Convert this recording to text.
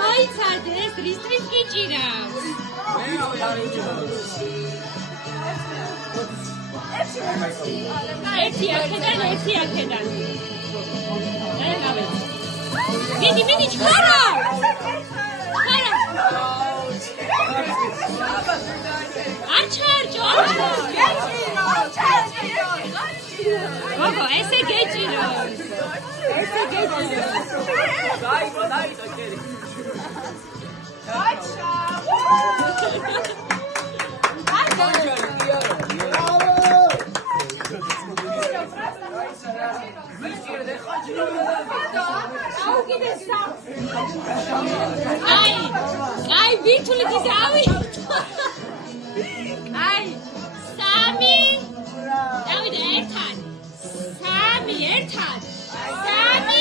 მოიცადე, ეს რის გიჭირავს. ერთი აქედან. მიდი, ჩქარა! არ ჩარჯო! გოგო, ესე გეჭირავს. დაიწყო, კერი. Ai, vituli dizavi. Ai, Sami. David ertan. Sami ertan. Sami.